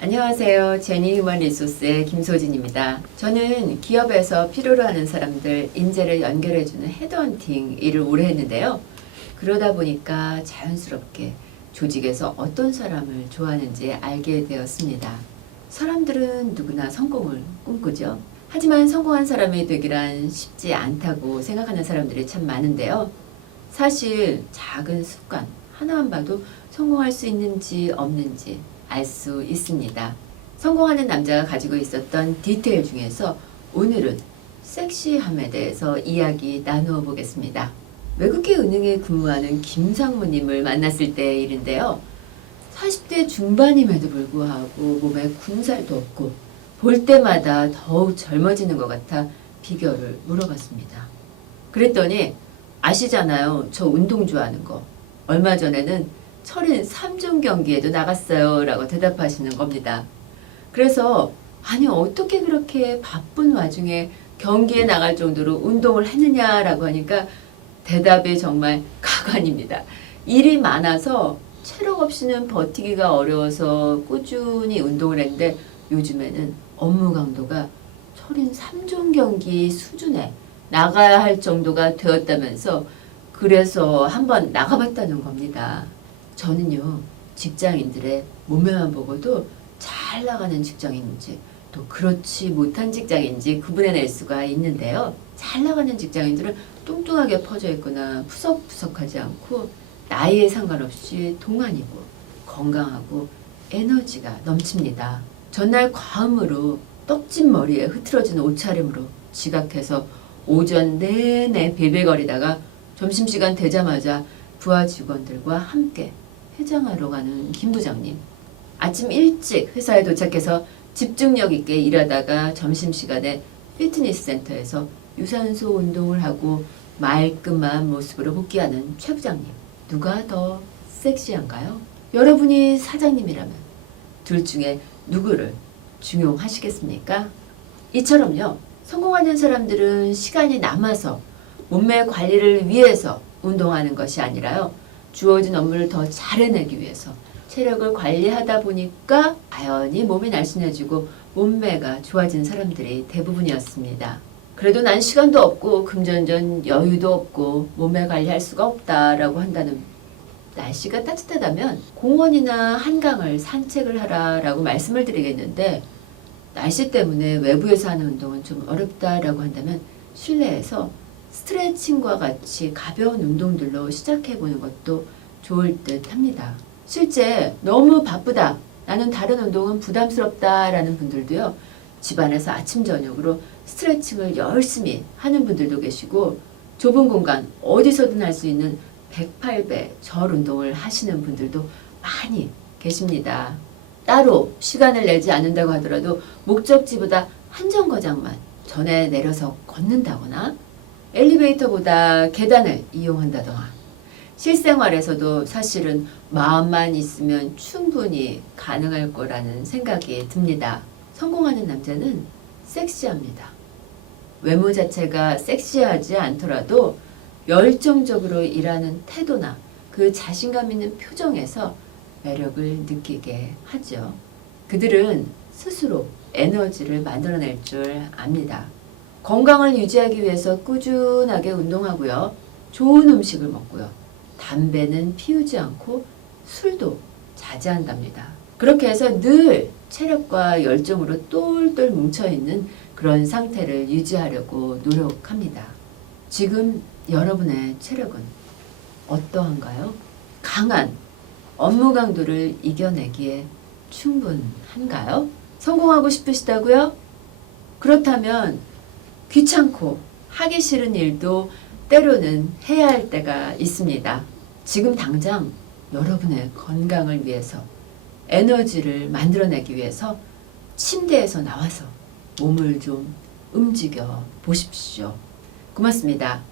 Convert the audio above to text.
안녕하세요. 제니 휴먼 리소스의 김소진입니다. 저는 기업에서 필요로 하는 사람들 인재를 연결해주는 헤드헌팅 일을 오래 했는데요. 그러다 보니까 자연스럽게 조직에서 어떤 사람을 좋아하는지 알게 되었습니다. 사람들은 누구나 성공을 꿈꾸죠. 하지만 성공한 사람이 되기란 쉽지 않다고 생각하는 사람들이 참 많은데요. 사실 작은 습관 하나만 봐도 성공할 수 있는지 없는지 알 수 있습니다. 성공하는 남자가 가지고 있었던 디테일 중에서 오늘은 섹시함에 대해서 이야기 나누어 보겠습니다. 외국계 은행에 근무하는 김상무님을 만났을 때의 일인데요. 40대 중반임에도 불구하고 몸에 군살도 없고 볼 때마다 더욱 젊어지는 것 같아 비결을 물어봤습니다. 그랬더니 아시잖아요. 저 운동 좋아하는 거. 얼마 전에는 철인 3종 경기에도 나갔어요 라고 대답하시는 겁니다. 그래서 아니 어떻게 그렇게 바쁜 와중에 경기에 나갈 정도로 운동을 했느냐라고 하니까 대답이 정말 가관입니다. 일이 많아서 체력 없이는 버티기가 어려워서 꾸준히 운동을 했는데 요즘에는 업무 강도가 철인 3종 경기 수준에 나가야 할 정도가 되었다면서 그래서 한번 나가봤다는 겁니다. 저는요, 직장인들의 몸매만 보고도 잘 나가는 직장인인지 또 그렇지 못한 직장인지 구분해낼 수가 있는데요. 잘 나가는 직장인들은 뚱뚱하게 퍼져 있거나 푸석푸석하지 않고 나이에 상관없이 동안이고 건강하고 에너지가 넘칩니다. 전날 과음으로 떡진 머리에 흐트러진 옷차림으로 지각해서 오전 내내 베베거리다가 점심시간 되자마자 부하 직원들과 함께 해장하러 가는 김 부장님. 아침 일찍 회사에 도착해서 집중력 있게 일하다가 점심시간에 피트니스 센터에서 유산소 운동을 하고 말끔한 모습으로 복귀하는 최 부장님. 누가 더 섹시한가요? 여러분이 사장님이라면 둘 중에 누구를 중용하시겠습니까? 이처럼요. 성공하는 사람들은 시간이 남아서 몸매 관리를 위해서 운동하는 것이 아니라요. 주어진 업무를 더 잘해내기 위해서 체력을 관리하다 보니까 자연히 몸이 날씬해지고 몸매가 좋아진 사람들이 대부분이었습니다. 그래도 난 시간도 없고 금전전 여유도 없고 몸매 관리할 수가 없다라고 한다는 날씨가 따뜻하다면 공원이나 한강을 산책을 하라라고 말씀을 드리겠는데 날씨 때문에 외부에서 하는 운동은 좀 어렵다라고 한다면 실내에서 스트레칭과 같이 가벼운 운동들로 시작해보는 것도 좋을 듯 합니다. 실제 너무 바쁘다, 나는 다른 운동은 부담스럽다 라는 분들도요. 집안에서 아침 저녁으로 스트레칭을 열심히 하는 분들도 계시고 좁은 공간 어디서든 할 수 있는 108배 절 운동을 하시는 분들도 많이 계십니다. 따로 시간을 내지 않는다고 하더라도 목적지보다 한 정거장만 전에 내려서 걷는다거나 엘리베이터보다 계단을 이용한다거나 실생활에서도 사실은 마음만 있으면 충분히 가능할 거라는 생각이 듭니다. 성공하는 남자는 섹시합니다. 외모 자체가 섹시하지 않더라도 열정적으로 일하는 태도나 그 자신감 있는 표정에서 매력을 느끼게 하죠. 그들은 스스로 에너지를 만들어낼 줄 압니다. 건강을 유지하기 위해서 꾸준하게 운동하고요. 좋은 음식을 먹고요. 담배는 피우지 않고 술도 자제한답니다. 그렇게 해서 늘 체력과 열정으로 똘똘 뭉쳐있는 그런 상태를 유지하려고 노력합니다. 지금 여러분의 체력은 어떠한가요? 강한 업무 강도를 이겨내기에 충분한가요? 성공하고 싶으시다고요? 그렇다면 귀찮고 하기 싫은 일도 때로는 해야 할 때가 있습니다. 지금 당장 여러분의 건강을 위해서 에너지를 만들어내기 위해서 침대에서 나와서 몸을 좀 움직여 보십시오. 고맙습니다.